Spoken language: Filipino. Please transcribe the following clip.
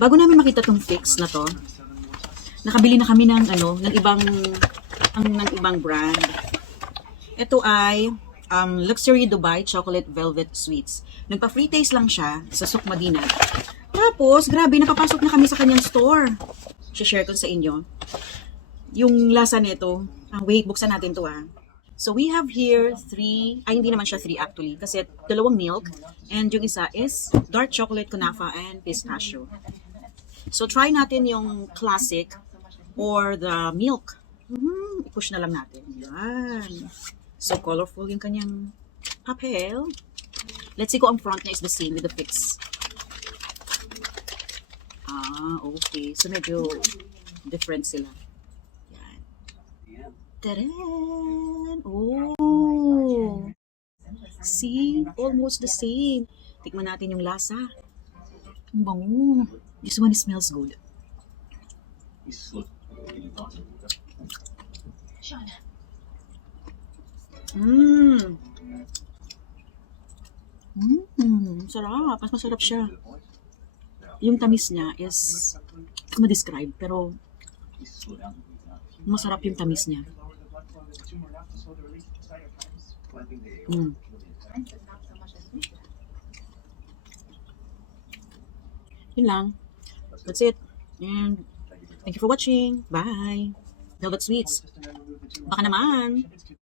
Bago namin makita tong fix na to, nakabili na kami ng ibang brand. Ito ay Luxury Dubai Chocolate Velvet Sweets. Nagpa-free taste lang siya sa Souk Madinat. Tapos, grabe, napapasok na kami sa kanyang store. Share ko sa inyo yung lasa nito. Wait, buksan natin to So we have here hindi naman siya 3 actually, kasi 2 milk, and yung isa is dark chocolate, kunafa, and pistachio. So try natin yung classic or the milk. I-push na lang natin. Yan. So colorful yung kanyang papel. Let's see kung ang front niya is the same with the fix. Okay. So medyo different sila. Tadaan! Oh! See? Almost the same. Tikman natin yung lasa. Ang bango. This one smells good. Sarap. Mas masarap siya. Yung tamis niya is, hindi ko ma-describe, pero masarap yung tamis niya. Yun lang. That's it. And thank you for watching. Bye. Velvet Sweets. Baka naman.